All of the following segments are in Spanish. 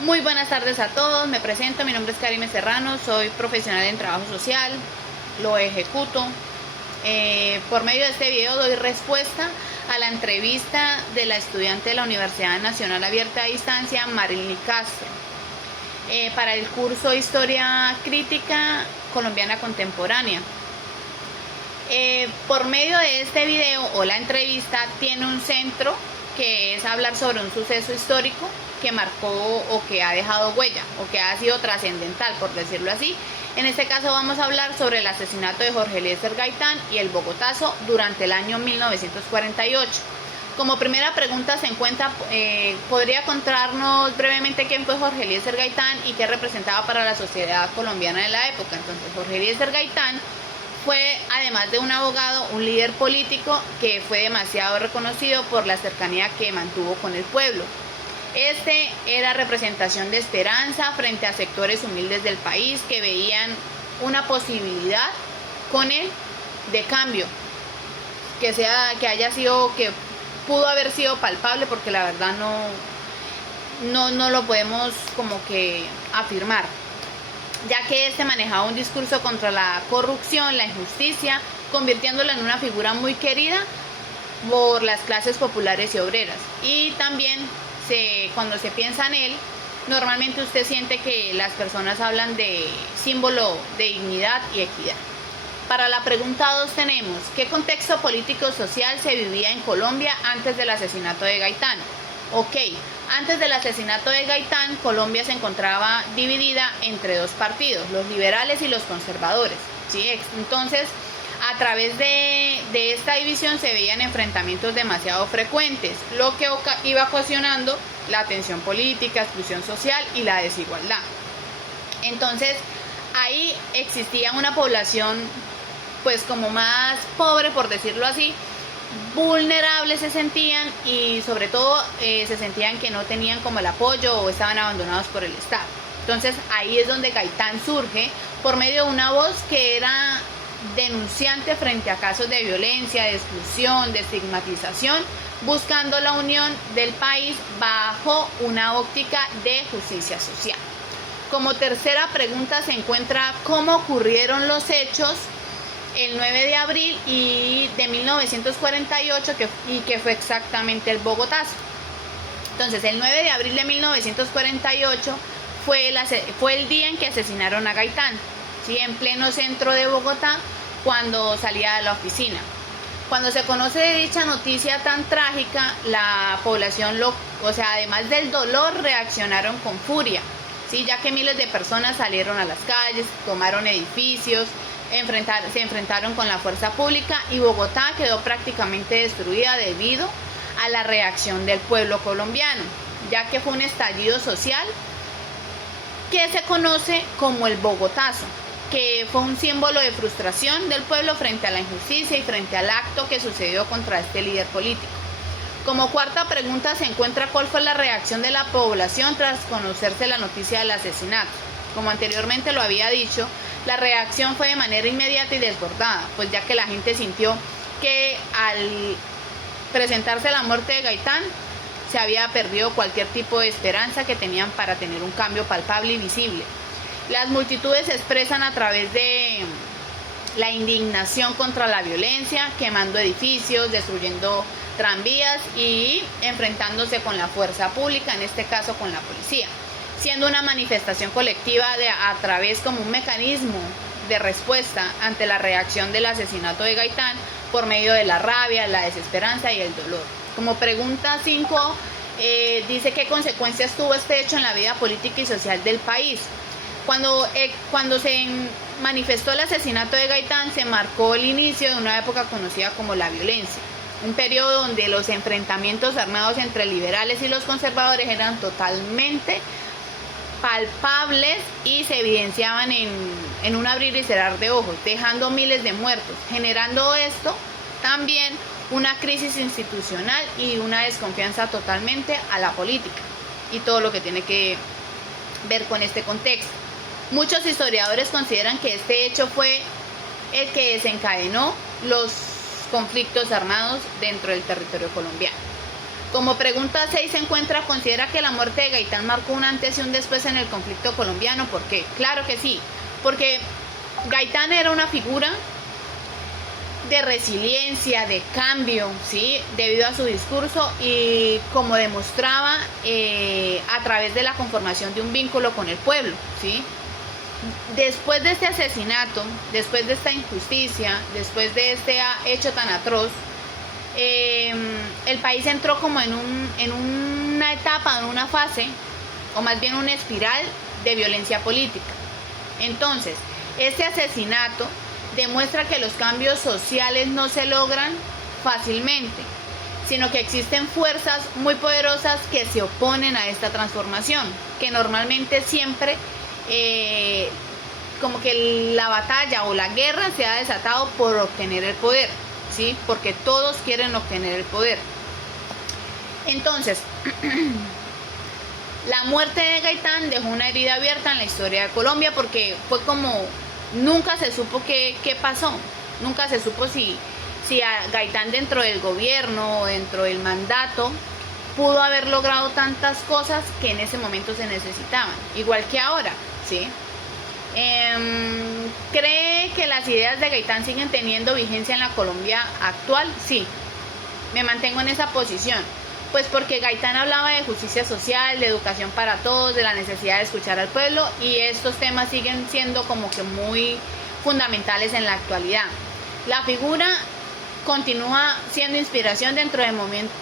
Muy buenas tardes a todos, me presento, mi nombre es Karime Serrano, soy profesional en trabajo social, lo ejecuto. Por medio de este video doy respuesta a la entrevista de la estudiante de la Universidad Nacional Abierta a Distancia, Marily Castro, para el curso Historia Crítica Colombiana Contemporánea. Por medio de este video o la entrevista tiene un centro que es hablar sobre un suceso histórico que marcó o que ha dejado huella o que ha sido trascendental, por decirlo así. En este caso vamos a hablar sobre el asesinato de Jorge Eliezer Gaitán y el Bogotazo durante el año 1948. Como primera pregunta se encuentra, ¿podría contarnos brevemente quién fue Jorge Eliezer Gaitán y qué representaba para la sociedad colombiana de la época? Entonces, Jorge Eliezer Gaitán fue, además de un abogado, un líder político que fue demasiado reconocido por la cercanía que mantuvo con el pueblo. Este era representación de esperanza frente a sectores humildes del país que veían una posibilidad con él de cambio, que pudo haber sido palpable, porque la verdad no lo podemos como que afirmar, ya que este manejaba un discurso contra la corrupción, la injusticia, convirtiéndolo en una figura muy querida por las clases populares y obreras. Y también cuando se piensa en él, normalmente usted siente que las personas hablan de símbolo de dignidad y equidad. Para la pregunta 2 tenemos, ¿qué contexto político-social se vivía en Colombia antes del asesinato de Gaitán? Ok, antes del asesinato de Gaitán, Colombia se encontraba dividida entre dos partidos, los liberales y los conservadores, ¿sí? Entonces, a través de esta división se veían enfrentamientos demasiado frecuentes, lo que iba ocasionando la tensión política, exclusión social y la desigualdad. Entonces, ahí existía una población pues como más pobre, por decirlo así, vulnerables se sentían, y sobre todo se sentían que no tenían como el apoyo o estaban abandonados por el Estado. Entonces ahí es donde Gaitán surge por medio de una voz que era denunciante frente a casos de violencia, de exclusión, de estigmatización, buscando la unión del país bajo una óptica de justicia social. Como tercera pregunta se encuentra cómo ocurrieron los hechos el 9 de abril de 1948, que fue exactamente el Bogotazo. Entonces, el 9 de abril de 1948 fue el día en que asesinaron a Gaitán, ¿sí? En pleno centro de Bogotá, cuando salía de la oficina. Cuando se conoce de dicha noticia tan trágica, la población, además del dolor, reaccionaron con furia, ¿sí? Ya que miles de personas salieron a las calles, tomaron edificios, se enfrentaron con la fuerza pública, y Bogotá quedó prácticamente destruida debido a la reacción del pueblo colombiano, ya que fue un estallido social que se conoce como el Bogotazo, que fue un símbolo de frustración del pueblo frente a la injusticia y frente al acto que sucedió contra este líder político. Como cuarta pregunta se encuentra cuál fue la reacción de la población tras conocerse la noticia del asesinato. Como anteriormente lo había dicho, la reacción fue de manera inmediata y desbordada, pues ya que la gente sintió que al presentarse la muerte de Gaitán se había perdido cualquier tipo de esperanza que tenían para tener un cambio palpable y visible. Las multitudes se expresan a través de la indignación contra la violencia, quemando edificios, destruyendo tranvías y enfrentándose con la fuerza pública, en este caso con la policía, siendo una manifestación colectiva a través como un mecanismo de respuesta ante la reacción del asesinato de Gaitán por medio de la rabia, la desesperanza y el dolor. Como pregunta 5, dice qué consecuencias tuvo este hecho en la vida política y social del país. Cuando se manifestó el asesinato de Gaitán, se marcó el inicio de una época conocida como la violencia, un periodo donde los enfrentamientos armados entre liberales y los conservadores eran totalmente palpables y se evidenciaban en un abrir y cerrar de ojos, dejando miles de muertos, generando esto también una crisis institucional y una desconfianza totalmente a la política y todo lo que tiene que ver con este contexto. Muchos historiadores consideran que este hecho fue el que desencadenó los conflictos armados dentro del territorio colombiano. Como pregunta 6 se encuentra, ¿considera que la muerte de Gaitán marcó un antes y un después en el conflicto colombiano? ¿Por qué? Claro que sí, porque Gaitán era una figura de resiliencia, de cambio, ¿sí? Debido a su discurso y como demostraba a través de la conformación de un vínculo con el pueblo, ¿sí? Después de este asesinato, después de esta injusticia, después de este hecho tan atroz, el país entró como en una etapa, en una fase, o más bien una espiral de violencia política. Entonces, este asesinato demuestra que los cambios sociales no se logran fácilmente, sino que existen fuerzas muy poderosas que se oponen a esta transformación, que normalmente siempre como que la batalla o la guerra se ha desatado por obtener el poder, ¿sí? Porque todos quieren obtener el poder. Entonces, la muerte de Gaitán dejó una herida abierta en la historia de Colombia porque fue como nunca se supo qué pasó, nunca se supo si a Gaitán dentro del gobierno o dentro del mandato pudo haber logrado tantas cosas que en ese momento se necesitaban, igual que ahora, ¿sí? ¿Cree que las ideas de Gaitán siguen teniendo vigencia en la Colombia actual? Sí, me mantengo en esa posición. Pues porque Gaitán hablaba de justicia social, de educación para todos, de la necesidad de escuchar al pueblo, y estos temas siguen siendo como que muy fundamentales en la actualidad. La figura continúa siendo inspiración dentro de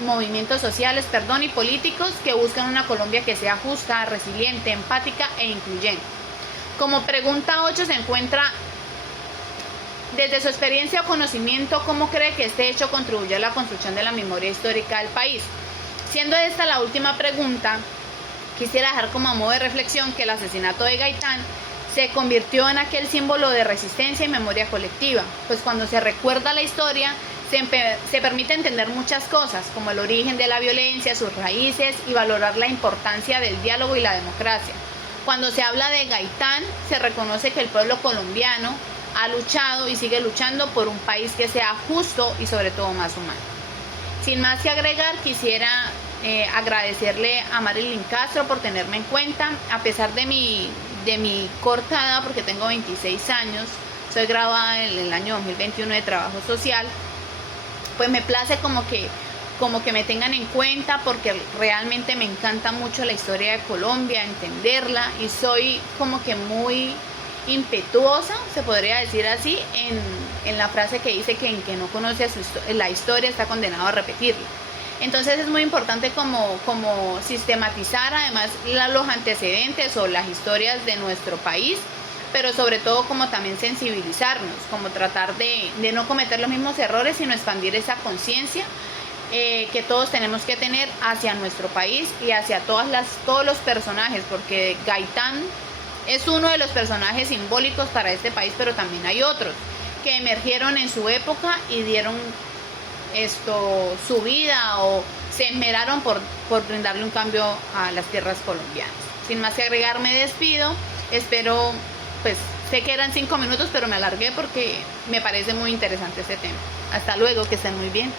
movimientos sociales, y políticos que buscan una Colombia que sea justa, resiliente, empática e incluyente. Como pregunta 8 se encuentra, desde su experiencia o conocimiento, ¿cómo cree que este hecho contribuyó a la construcción de la memoria histórica del país? Siendo esta la última pregunta, quisiera dejar como a modo de reflexión que el asesinato de Gaitán se convirtió en aquel símbolo de resistencia y memoria colectiva, pues cuando se recuerda la historia se permite entender muchas cosas, como el origen de la violencia, sus raíces y valorar la importancia del diálogo y la democracia. Cuando se habla de Gaitán, se reconoce que el pueblo colombiano ha luchado y sigue luchando por un país que sea justo y sobre todo más humano. Sin más que agregar, quisiera agradecerle a Marilyn Castro por tenerme en cuenta, a pesar de mi corta edad, porque tengo 26 años, soy graduada en el año 2021 de Trabajo Social, pues me place como que me tengan en cuenta, porque realmente me encanta mucho la historia de Colombia, entenderla, y soy como que muy impetuosa, se podría decir así, en la frase que dice que en que no conoce la historia está condenado a repetirla. Entonces es muy importante como sistematizar además los antecedentes o las historias de nuestro país, pero sobre todo como también sensibilizarnos, como tratar de no cometer los mismos errores, sino expandir esa conciencia que todos tenemos que tener hacia nuestro país y hacia todos los personajes, porque Gaitán es uno de los personajes simbólicos para este país, pero también hay otros que emergieron en su época y dieron su vida o se esmeraron por brindarle un cambio a las tierras colombianas. Sin más que agregar, me despido. Espero, pues sé que eran 5 minutos, pero me alargué porque me parece muy interesante ese tema. Hasta luego, que estén muy bien.